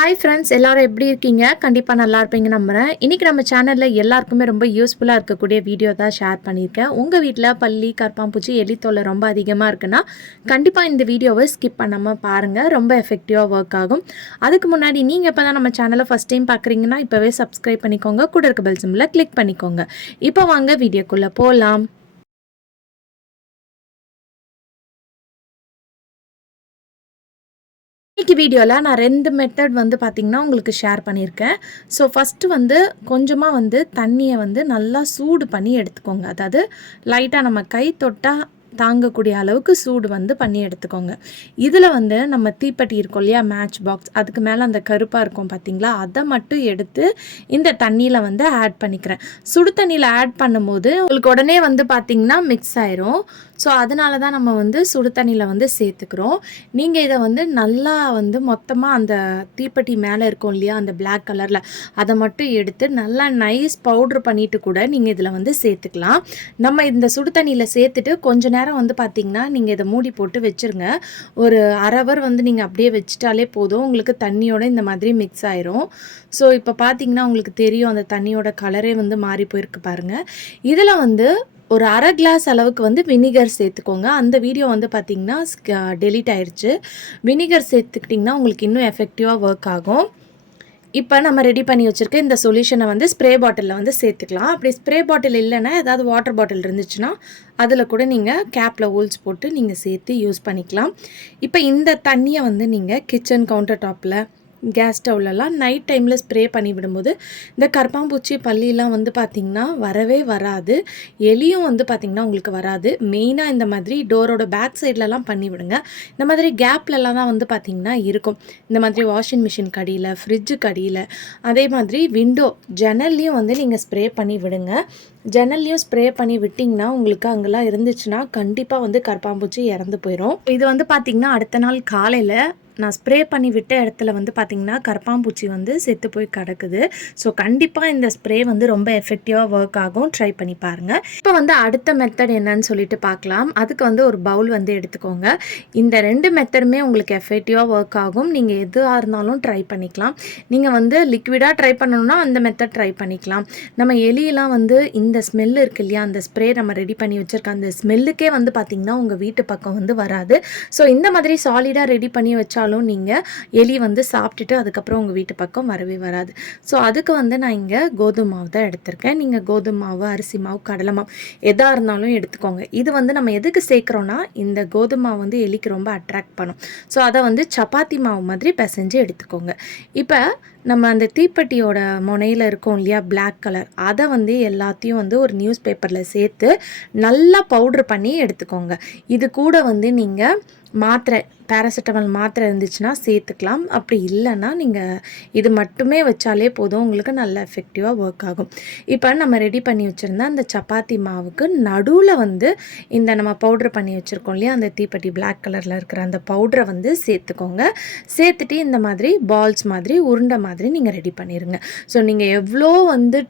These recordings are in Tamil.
ஹாய் ஃப்ரெண்ட்ஸ், எல்லாரும் எப்படி இருக்கீங்க? கண்டிப்பாக நல்லா இருப்பீங்க நம்புகிறேன். இன்றைக்கி நம்ம சேனலில் எல்லாருக்குமே ரொம்ப யூஸ்ஃபுல்லாக இருக்கக்கூடிய வீடியோ தான் ஷேர் பண்ணியிருக்கேன். உங்கள் வீட்டில் பல்லி, கரப்பான்பூச்சி, எலி தொல்லை ரொம்ப அதிகமாக இருக்குன்னா கண்டிப்பாக இந்த வீடியோவை ஸ்கிப் பண்ணாமல் பாருங்கள். ரொம்ப எஃபெக்டிவாக ஒர்க் ஆகும். அதுக்கு முன்னாடி நீங்கள் இப்போ தான் நம்ம சேனலை ஃபஸ்ட் டைம் பார்க்குறீங்கன்னா இப்போவே சப்ஸ்கிரைப் பண்ணிக்கோங்க. கூட இருக்க பெல் சிம்பிளை கிளிக் பண்ணிக்கோங்க. இப்போ வாங்க வீடியோக்குள்ளே போகலாம். இன்றைக்கி வீடியோவில் நான் 2 மெத்தட் வந்து பார்த்திங்கன்னா உங்களுக்கு ஷேர் பண்ணியிருக்கேன். ஸோ ஃபஸ்ட்டு வந்து கொஞ்சமாக தண்ணியை நல்லா சூடு பண்ணி எடுத்துக்கோங்க. அதாவது லைட்டாக நம்ம கை தொட்டால் தாங்கக்கூடிய அளவுக்கு சூடு பண்ணி எடுத்துக்கோங்க. இதில் நம்ம தீப்பெட்டி இருக்கும் இல்லையா, மேட்ச் பாக்ஸ், அதுக்கு மேலே அந்த கருப்பாக இருக்கும் பார்த்திங்களா, அதை மட்டும் எடுத்து இந்த தண்ணியில் ஆட் பண்ணிக்கிறேன். சுடு தண்ணியில் ஆட் பண்ணும்போது உங்களுக்கு உடனே பார்த்திங்கன்னா மிக்ஸ் ஆயிரும். ஸோ அதனால தான் நம்ம சுடு தண்ணியில் சேர்த்துக்கிறோம். நீங்கள் இதை நல்லா மொத்தமாக அந்த தீப்பெட்டி மேலே இருக்கும் இல்லையா, அந்த பிளாக் கலரில் அதை மட்டும் எடுத்து நல்லா நைஸ் பவுட்ரு பண்ணிவிட்டு கூட நீங்கள் இதில் சேர்த்துக்கலாம். நம்ம இந்த சுடு தண்ணியில் சேர்த்துட்டு கொஞ்ச நேரம் பார்த்திங்கன்னா நீங்கள் இதை மூடி போட்டு வச்சுருங்க. ஒரு அரை ஹவர் நீங்கள் அப்படியே வச்சுட்டாலே போதும். உங்களுக்கு தண்ணியோட இந்த மாதிரி மிக்ஸ் ஆயிரும். ஸோ இப்போ பார்த்திங்கன்னா உங்களுக்கு தெரியும், அந்த தண்ணியோட கலரே மாறி போயிருக்கு பாருங்கள். இதில் ஒரு அரை கிளாஸ் அளவுக்கு வினிகர் சேர்த்துக்கோங்க. அந்த வீடியோ பார்த்திங்கன்னா டெலீட் ஆயிடுச்சு. வினிகர் சேர்த்துக்கிட்டிங்கன்னா உங்களுக்கு இன்னும் எஃபெக்டிவாக ஒர்க் ஆகும். இப்போ நம்ம ரெடி பண்ணி வச்சுருக்க இந்த சொல்யூஷனை ஸ்ப்ரே பாட்டிலில் சேர்த்துக்கலாம். அப்படி ஸ்ப்ரே பாட்டில் இல்லைன்னா ஏதாவது வாட்டர் பாட்டில் இருந்துச்சுன்னா அதில் கூட நீங்கள் கேப்பில் ஹோல்ஸ் போட்டு நீங்கள் சேர்த்து யூஸ் பண்ணிக்கலாம். இப்போ இந்த தண்ணியை நீங்கள் கிச்சன் கவுண்டர் டாப்பில், கேஸ் ஸ்டவ்லலாம் நைட் டைமில் ஸ்ப்ரே பண்ணி விடும்போது இந்த கரப்பான்பூச்சி, பல்லிலாம் பார்த்திங்கன்னா வரவே வராது. எலியும் பார்த்திங்கன்னா உங்களுக்கு வராது. மெயினாக இந்த மாதிரி டோரோட பேக் சைட்லலாம் பண்ணி விடுங்க. இந்த மாதிரி கேப்லலாம் தான் பார்த்திங்கன்னா இருக்கும். இந்த மாதிரி வாஷிங் மிஷின் கடியில், ஃப்ரிட்ஜு கடியில், அதே மாதிரி விண்டோ ஜன்னல்லையும் நீங்கள் ஸ்ப்ரே பண்ணி விடுங்க. ஜன்னல்லையும் ஸ்ப்ரே பண்ணி விட்டிங்கன்னா உங்களுக்கு அங்கெல்லாம் இருந்துச்சுன்னா கண்டிப்பாக கரப்பான்பூச்சி இறந்து போயிடும். இது பார்த்திங்கன்னா அடுத்த நாள் காலையில் நான் ஸ்ப்ரே பண்ணி விட்ட இடத்துல பார்த்திங்கன்னா கரப்பான்பூச்சி செத்து போய் கிடக்குது. ஸோ கண்டிப்பாக இந்த ஸ்ப்ரே ரொம்ப எஃபெக்டிவாக ஒர்க் ஆகும். ட்ரை பண்ணி பாருங்கள். இப்போ அடுத்த மெத்தட் என்னன்னு சொல்லிட்டு பார்க்கலாம். அதுக்கு ஒரு பவுல் எடுத்துக்கோங்க. இந்த 2 மெத்தடுமே உங்களுக்கு எஃபெக்டிவாக ஒர்க் ஆகும். நீங்கள் எதுவாக இருந்தாலும் ட்ரை பண்ணிக்கலாம். நீங்கள் லிக்விடாக ட்ரை பண்ணணும்னா அந்த மெத்தட் ட்ரை பண்ணிக்கலாம். நம்ம எலியெல்லாம் இந்த ஸ்மெல் இருக்கு இல்லையா, அந்த ஸ்ப்ரே நம்ம ரெடி பண்ணி வச்சுருக்க அந்த ஸ்மெல்லுக்கே பார்த்திங்கன்னா உங்கள் வீட்டு பக்கம் வராது. ஸோ இந்த மாதிரி சாலிடாக ரெடி பண்ணி வச்சாலும் நீங்கள் எலி சாப்பிட்டுட்டு அதுக்கப்புறம் உங்கள் வீட்டு பக்கம் வரவே வராது. ஸோ அதுக்கு நான் இங்கே கோதுமை மாவு தான் எடுத்திருக்கேன். நீங்கள் கோதுமை மாவு, அரிசி மாவு, கடலை மாவு எதாக இருந்தாலும் எடுத்துக்கோங்க. இது நம்ம எதுக்கு சேர்க்குறோன்னா இந்த கோதுமை மாவு எலிக்கு ரொம்ப அட்ராக்ட் பண்ணும். ஸோ அதை சப்பாத்தி மாவு மாதிரி பிசைஞ்சு எடுத்துக்கோங்க. இப்போ நம்ம அந்த தீப்பெட்டியோட முனையில் இருக்கும் இல்லையா பிளாக் கலர், அதை எல்லாத்தையும் ஒரு நியூஸ் பேப்பரில் சேர்த்து நல்லா பவுட்ரு பண்ணி எடுத்துக்கோங்க. இது கூட நீங்கள் மாத்திரை, பேராசிட்டமால் மாத்திரை இருந்துச்சுன்னா சேர்த்துக்கலாம். அப்படி இல்லைன்னா நீங்கள் இது மட்டுமே வச்சாலே போதும், உங்களுக்கு நல்ல எஃபெக்டிவாக ஒர்க் ஆகும். இப்போ நம்ம ரெடி பண்ணி வச்சுருந்தா அந்த சப்பாத்தி மாவுக்கு நடுவில் இந்த நம்ம பவுட்ரு பண்ணி வச்சுருக்கோம் இல்லையா, அந்த தீப்பெட்டி பிளாக் கலரில் இருக்கிற அந்த பவுட்ரை சேர்த்துக்கோங்க. சேர்த்துட்டு இந்த மாதிரி பால்ஸ் மாதிரி, உருண்டை மாதிரி நீங்கள் ரெடி பண்ணிடுங்க. ஸோ நீங்கள் எவ்வளோ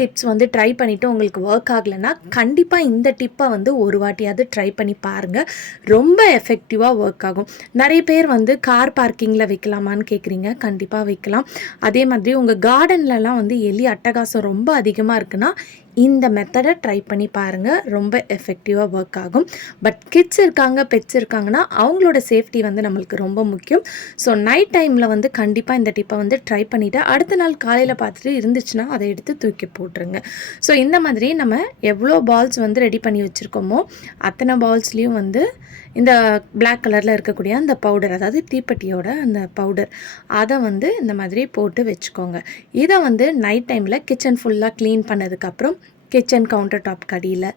டிப்ஸ் ட்ரை பண்ணிவிட்டு உங்களுக்கு ஒர்க் ஆகலைன்னா கண்டிப்பாக இந்த டிப்பை ஒரு வாட்டியாவது ட்ரை பண்ணி பாருங்கள். ரொம்ப எஃபெக்டிவாக ஒர்க் ஆகும். நிறைய பேர் கார் பார்க்கிங்கில் வைக்கலாமான்னு கேட்குறீங்க. கண்டிப்பாக வைக்கலாம். அதே மாதிரி உங்கள் கார்டன்லலாம் எலி அட்டகாசம் ரொம்ப அதிகமாக இருக்குன்னா இந்த மெத்தடை ட்ரை பண்ணி பாருங்கள். ரொம்ப எஃபெக்டிவாக ஒர்க் ஆகும். பட் கிட்ஸ் இருக்காங்க, பெட்ஸ் இருக்காங்கன்னா அவங்களோட சேஃப்டி நம்மளுக்கு ரொம்ப முக்கியம். ஸோ நைட் டைமில் கண்டிப்பாக இந்த டிப்பை ட்ரை பண்ணிவிட்டு அடுத்த நாள் காலையில் பார்த்துட்டு இருந்துச்சுன்னா அதை எடுத்து தூக்கி போட்டுருங்க. ஸோ இந்த மாதிரி நம்ம எவ்வளோ பால்ஸ் ரெடி பண்ணி வச்சுருக்கோமோ அத்தனை பால்ஸ்லேயும் இந்த பிளாக் கலரில் இருக்கக்கூடிய அந்த பவுடர், அதாவது தீப்பெட்டியோட அந்த பவுடர், அதை இந்த மாதிரி போட்டு வச்சுக்கோங்க. இதை நைட் டைமில் கிச்சன் ஃபுல்லாக க்ளீன் பண்ணதுக்கப்புறம் கிச்சன் கவுண்டர் டாப் அடியில்,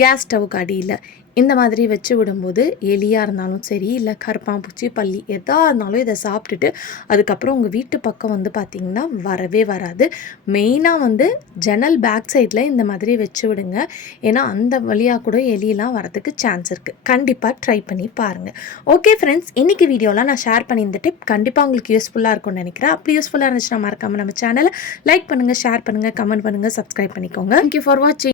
கேஸ் ஸ்டவ்க்கு அடியில் இந்த மாதிரி வச்சு விடும்போது எலியாக இருந்தாலும் சரி, இல்லை கரப்பான்பூச்சி, பல்லி எதாக இருந்தாலும் இதை சாப்பிட்டுட்டு அதுக்கப்புறம் உங்கள் வீட்டு பக்கம் பார்த்திங்கன்னா வரவே வராது. மெயினாக ஜன்னல் பேக் சைடில் இந்த மாதிரி வச்சு விடுங்க. ஏன்னா அந்த வழியாக கூட எலியெலாம் வரதுக்கு சான்ஸ் இருக்குது. கண்டிப்பாக ட்ரை பண்ணி பாருங்கள். ஓகே ஃப்ரெண்ட்ஸ், இன்றைக்கி வீடியோவில் நான் ஷேர் பண்ணி இந்த டிப் கண்டிப்பாக உங்களுக்கு யூஸ்ஃபுல்லாக இருக்கும்னு நினைக்கிறேன். அப்படி யூஸ்ஃபுல்லாக இருந்துச்சுன்னா மறக்காமல் நம்ம சேனலை லைக் பண்ணுங்கள், ஷேர் பண்ணுங்கள், கமெண்ட் பண்ணுங்கள், சப்ஸ்கிரைப் பண்ணிக்கோங்க. தேங்க்யூ ஃபார் வாட்சிங்.